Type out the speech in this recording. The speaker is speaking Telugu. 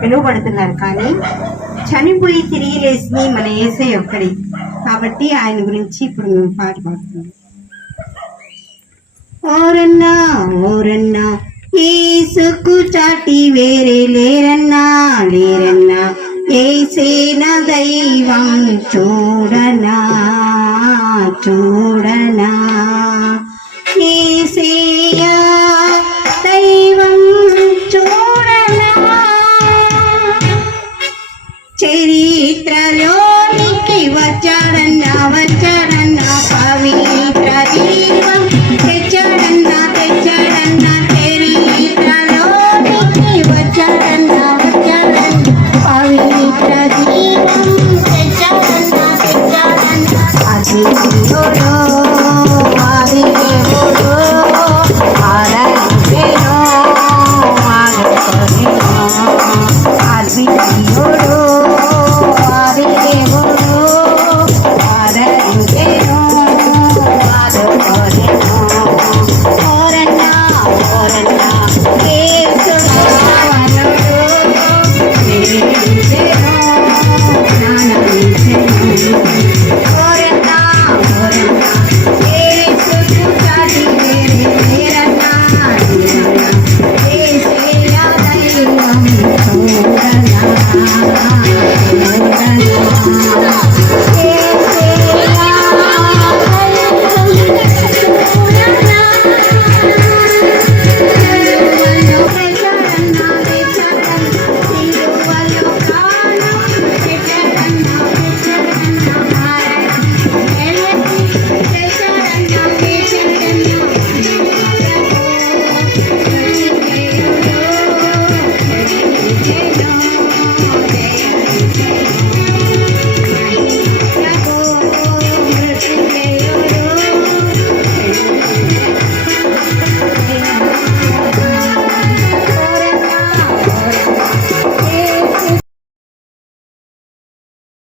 పిలువబడుతున్నారు. కానీ చనిపోయి తిరిగి లేచింది మన ఏసై ఒక్కడి. కాబట్టి ఆయన గురించి ఇప్పుడు మేము పాట పాడుతున్నాం. ఓరన్నా ఓరన్నా ఏసుకు చాటి వేరే లేరన్నా లేరన్నా ఏసేన దైవం చూడనా చూడనా. Thank you.